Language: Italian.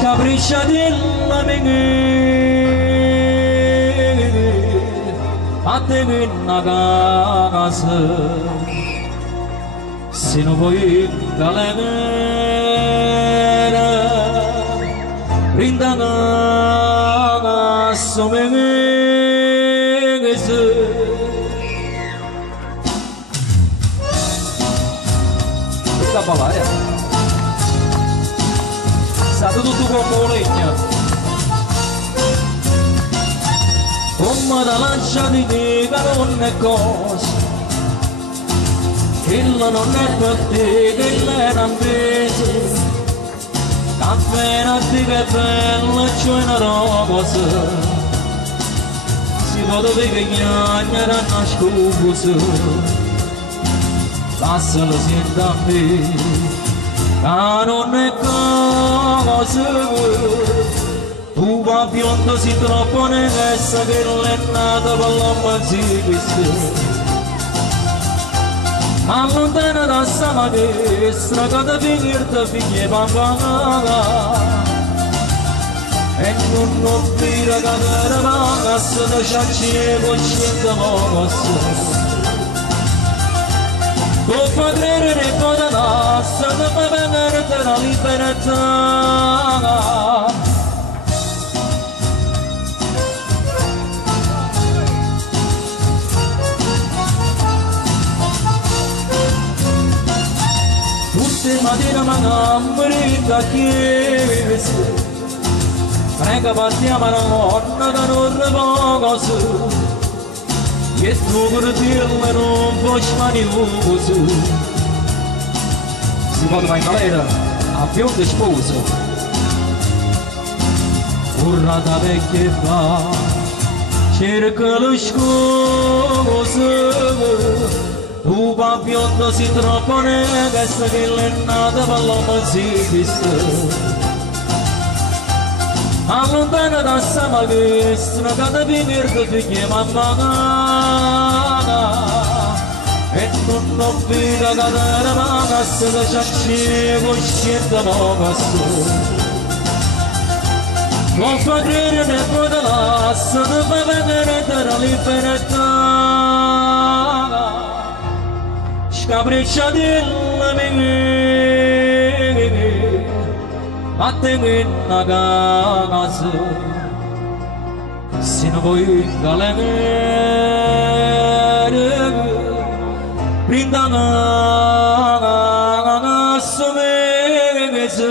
Scapriccia della a te che una casa se non vuoi galera rindana somegese questa bavaria stato tutto come legna come da lancia di dica non è cosa quella non è per te quella è un'ambese caffè non ti che bella c'è una rosa si può dove che gnagna una scusa lascialo senta a me ma non è cosa tu va biondo si troppo negessa che non è nata per l'uomo si queste ma lontana da sta maestra che da finirta figlie papà e non vira che era pagassa da sciacci e coscienza mossa tu fa credere che poi da nassa che fa venire la libertà mattina mangiamo da chiesa frega partiamo la nonna che non riposa che tu per dirmi non puoi manioso si può mai galera a bionda sposo urrata vecchia fa cerca lo scuso tu va biondo si troppo negessa che l'è nata per l'uomo si vista allontana da sta maestra che da venire ti chiama mamma e non vita che da ragazza da ciacci coscienza mossa non fa credere che poi da lassa non fa vedere la libertà Scapriccia della a te che una casa se non vuoi galera brindana somegese